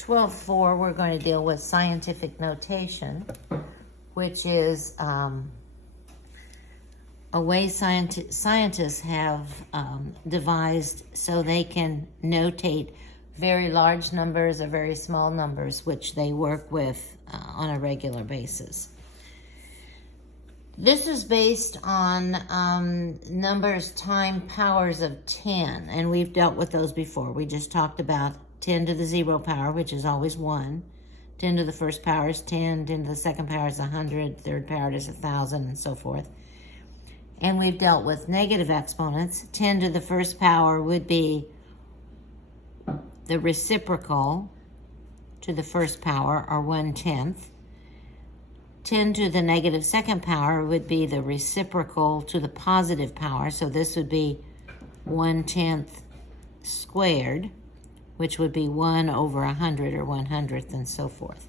12.4, we're going to deal with scientific notation, which is a way scientists have devised so they can notate very large numbers or very small numbers, which they work with on a regular basis. This is based on numbers times powers of 10, and we've dealt with those before. We just talked about 10 to the 0 power, which is always 1. 10 to the first power is 10, 10 to the second power is 100, third power is 1,000, and so forth. And we've dealt with negative exponents. 10 to the first power would be the reciprocal to the first power, or 1/10. 10 to the negative second power would be the reciprocal to the positive power, so this would be 1/10 squared, which would be 1 over 100 or 1/100th, and so forth.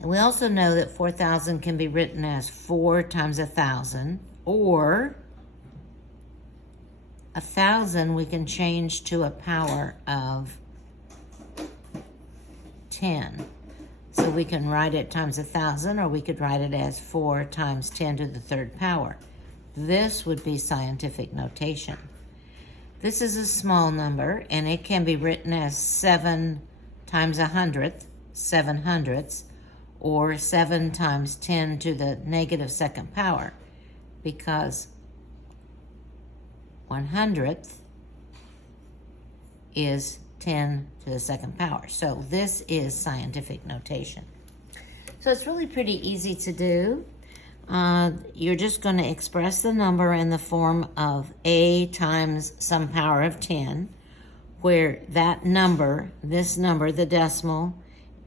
And we also know that 4,000 can be written as 4 times 1,000, or 1,000 we can change to a power of 10. So we can write it times 1,000, or we could write it as 4 times 10 to the third power. This would be scientific notation. This is a small number, and it can be written as 7 times 100th, 7/100ths, or 7 times 10 to the negative second power, because 1/100th is 10 to the second power. So this is scientific notation. So it's really pretty easy to do. You're just going to express the number in the form of a times some power of 10, where that number, this number, the decimal,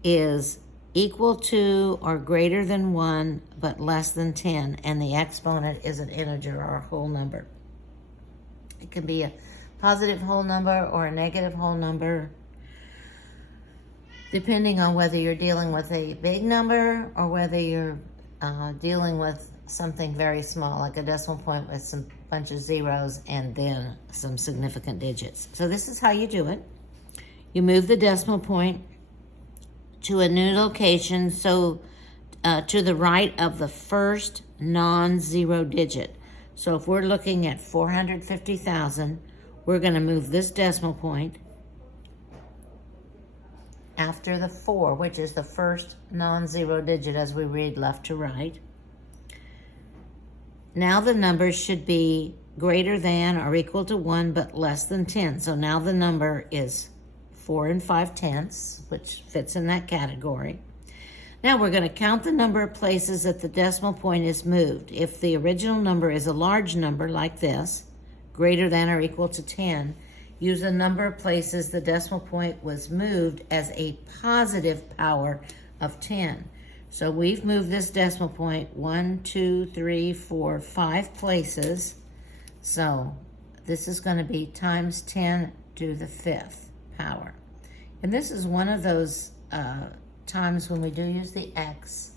is equal to or greater than 1 but less than 10, and the exponent is an integer or a whole number. It can be a positive whole number or a negative whole number, depending on whether you're dealing with a big number or whether you're dealing with something very small, like a decimal point with some bunch of zeros and then some significant digits. So this is how you do it. You move the decimal point to a new location, so to the right of the first non-zero digit. So if we're looking at 450,000, we're going to move this decimal point after the 4, which is the first non-zero digit as we read left to right. Now the number should be greater than or equal to 1 but less than 10. So now the number is 4 5/10, which fits in that category. Now we're going to count the number of places that the decimal point is moved. If the original number is a large number like this, greater than or equal to 10, use the number of places the decimal point was moved as a positive power of 10. So we've moved this decimal point 1, 2, 3, 4, 5 places. So this is going to be times 10 to the 5th power. And this is one of those times when we do use the x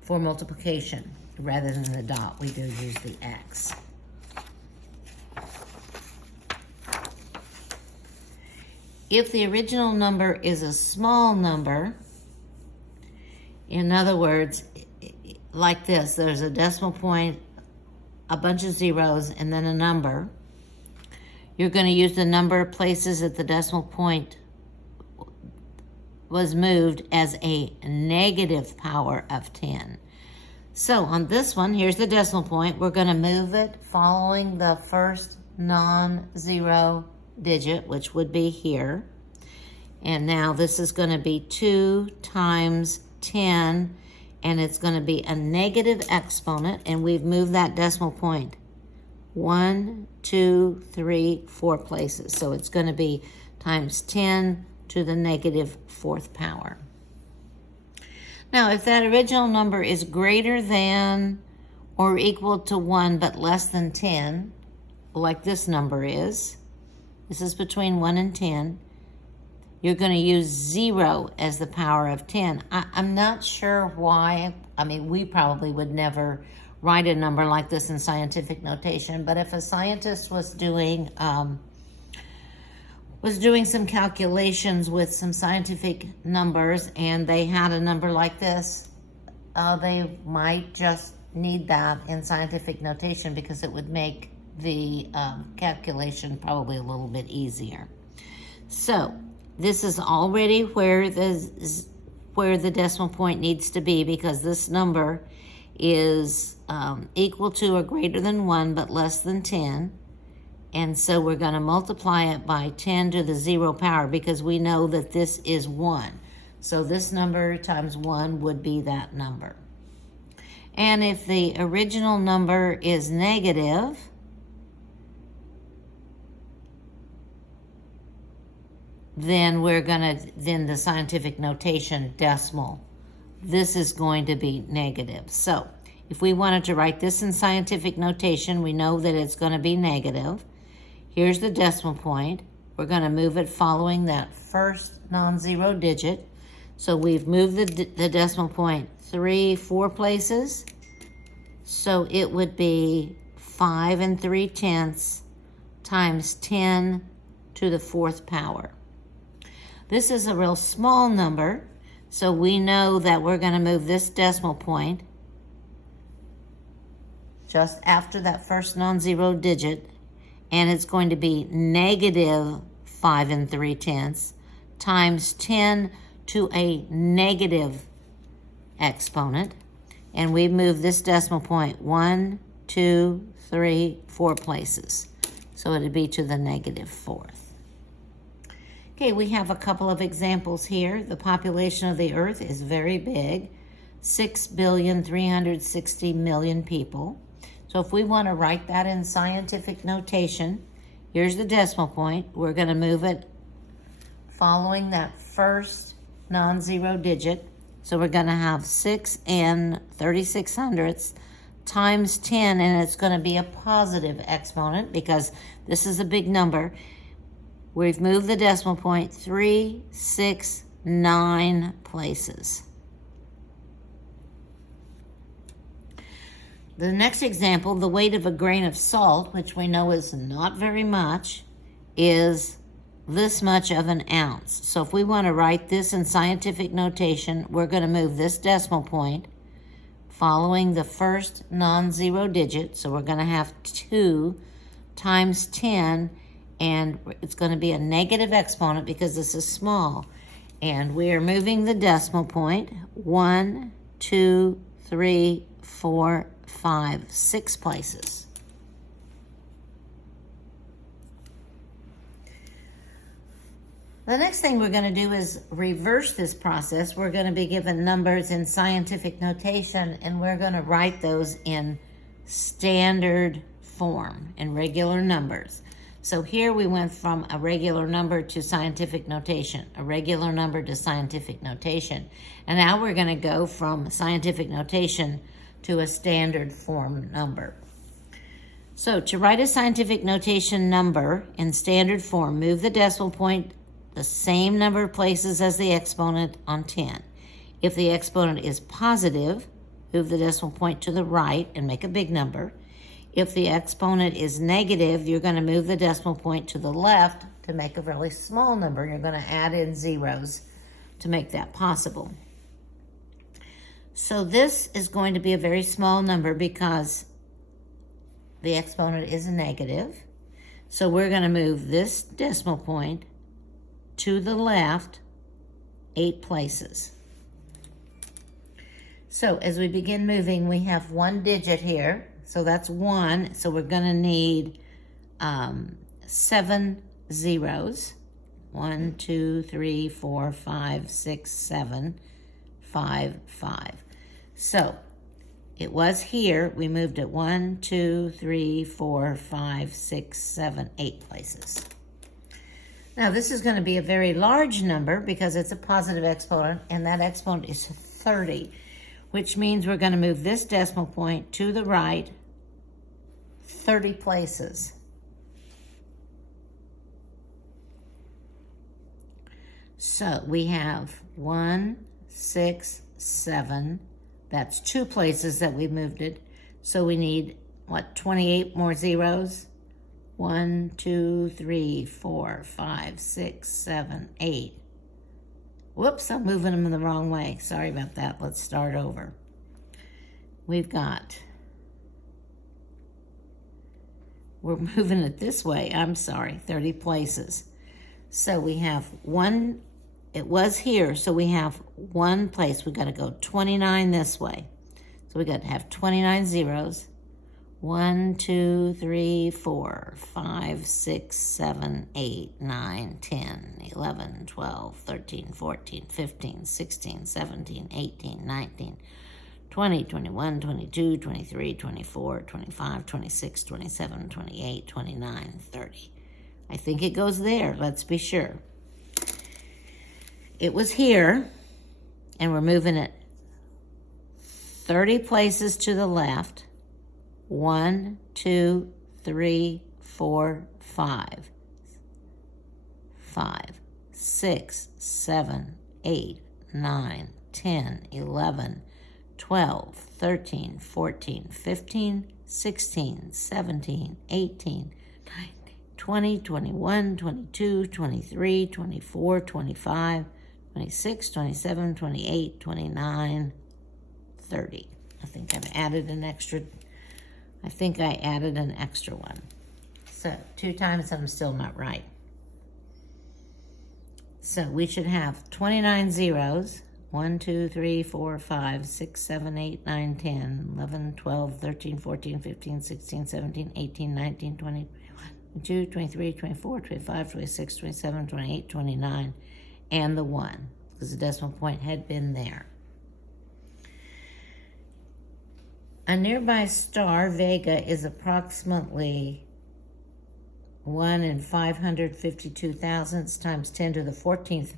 for multiplication rather than the dot. We do use the x. If the original number is a small number, in other words, like this, there's a decimal point, a bunch of zeros, and then a number, you're going to use the number of places that the decimal point was moved as a negative power of 10. So on this one, here's the decimal point. We're going to move it following the first non-zero digit, which would be here. And now this is going to be 2 times 10, and it's going to be a negative exponent, and we've moved that decimal point 1, 2, 3, 4 places. So it's going to be times 10 to the negative 4th power. Now, if that original number is greater than or equal to 1 but less than 10, like this number is, this is between 1 and 10, you're going to use 0 as the power of 10. I'm not sure why. I mean, we probably would never write a number like this in scientific notation, but if a scientist was doing was doing some calculations with some scientific numbers, and they had a number like this, they might just need that in scientific notation because it would make the calculation probably a little bit easier. So this is already where the decimal point needs to be, because this number is equal to or greater than 1 but less than 10. And so we're going to multiply it by 10 to the 0 power because we know that this is 1. So this number times 1 would be that number. And if the original number is negative, then the scientific notation decimal, this is going to be negative. So if we wanted to write this in scientific notation, we know that it's going to be negative. Here's the decimal point. We're going to move it following that first non-zero digit. So we've moved the decimal point 4 places. So it would be 5 3/10 times 10 to the 4th power. This is a real small number, so we know that we're going to move this decimal point just after that first non-zero digit, and it's going to be negative 5 3/10 times 10 to a negative exponent. And we move this decimal point 1, 2, 3, 4 places. So it would be to the negative 4th. Okay, we have a couple of examples here. The population of the Earth is very big, 6,360,000,000 people. So if we want to write that in scientific notation, here's the decimal point. We're going to move it following that first non-zero digit. So we're going to have 6 and 3600ths times 10, and it's going to be a positive exponent because this is a big number. We've moved the decimal point 3, 6, 9 places. The next example, the weight of a grain of salt, which we know is not very much, is this much of an ounce. So if we want to write this in scientific notation, we're going to move this decimal point following the first non-zero digit. So we're going to have 2 times 10, and it's going to be a negative exponent because this is small. And we are moving the decimal point 1, 2, 3, 4, 5, 6 places. The next thing we're going to do is reverse this process. We're going to be given numbers in scientific notation, and we're going to write those in standard form, in regular numbers. So here we went from a regular number to scientific notation, a regular number to scientific notation. And now we're going to go from scientific notation to a standard form number. So to write a scientific notation number in standard form, move the decimal point the same number of places as the exponent on 10. If the exponent is positive, move the decimal point to the right and make a big number. If the exponent is negative, you're going to move the decimal point to the left to make a really small number. You're going to add in zeros to make that possible. So this is going to be a very small number because the exponent is negative. So we're going to move this decimal point to the left 8 places. So as we begin moving, we have 1 digit here. So that's 1. So we're going to need 7 zeros. 1, 2, 3, 4, 5, 6, 7, 5, 5. So it was here. We moved it 1, 2, 3, 4, 5, 6, 7, 8 places. Now this is going to be a very large number because it's a positive exponent, and that exponent is 30, which means we're going to move this decimal point to the right 30 places. So we have 1, 6, 7. That's 2 places that we moved it. So we need, 28 more zeros? 1, 2, 3, 4, 5, 6, 7, 8. Whoops, I'm moving them in the wrong way. Sorry about that. Let's start over. We're moving it this way. I'm sorry, 30 places. So we have one, it was here, so we have one place. We got to go 29 this way. So we got to have 29 zeros. 1, 2, 3, 4, 5, 6, 7, 8, 9, 10, 11, 12, 13, 14, 15, 16, 17, 18, 19, 20, 21, 22, 23, 24, 25, 26, 27, 28, 29, 30. I think it goes there. Let's be sure. It was here, and we're moving it 30 places to the left. 1, 2, 3, 4, 5. 5, 6, 7, 8, 9, 10, 11, 12, 13, 14, 15, 16, 17, 18, 19, 20, 21, 22, 23, 24, 25, 26, 27, 28, 29, 30. I think I added an extra one. So 2 times, I'm still not right. So we should have 29 zeros. 1, 2, 3, 4, 5, 6, 7, 8, 9, 10, 11, 12, 13, 14, 15, 16, 17, 18, 19, 20, 22, 23, 24, 25, 26, 27, 28, 29, and the 1, because the decimal point had been there. A nearby star, Vega, is approximately 1 in 552 thousandths times 10 to the 14th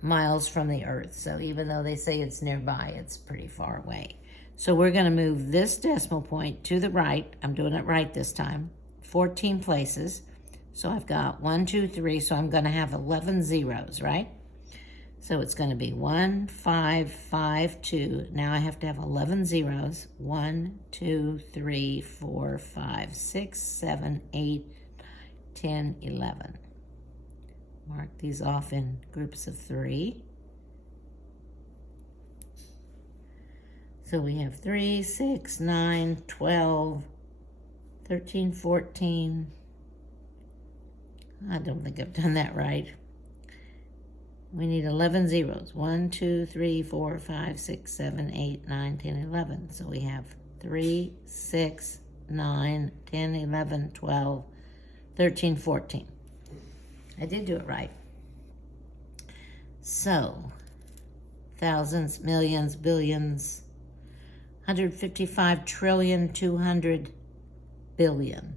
miles from the Earth. So even though they say it's nearby, it's pretty far away. So we're going to move this decimal point to the right. I'm doing it right this time. 14 places. So I've got 1, 2, 3. So I'm going to have 11 zeros, right? So it's going to be 1, 5, 5, 2. Now I have to have 11 zeros. 1, 2, 3, 4, 5, 6, 7, 8, 10, 11. Mark these off in groups of 3. So we have 3, 6, 9, 12, 13, 14. I don't think I've done that right. We need 11 zeros. 1, 2, 3, 4, 5, 6, 7, 8, 9, 10, 11. So we have 3, 6, 9, 10, 11, 12, 13, 14. I did do it right. So, thousands, millions, billions, 155 trillion, 200 billion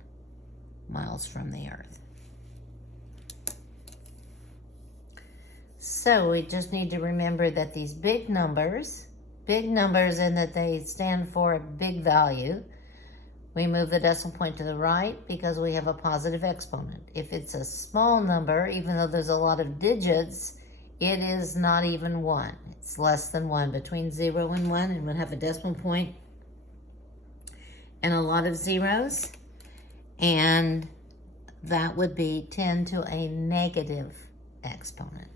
miles from the Earth. So we just need to remember that these big numbers in that they stand for a big value, we move the decimal point to the right because we have a positive exponent. If it's a small number, even though there's a lot of digits, it is not even 1. It's less than 1, between 0 and 1, and we'll have a decimal point and a lot of zeros, and that would be 10 to a negative exponent.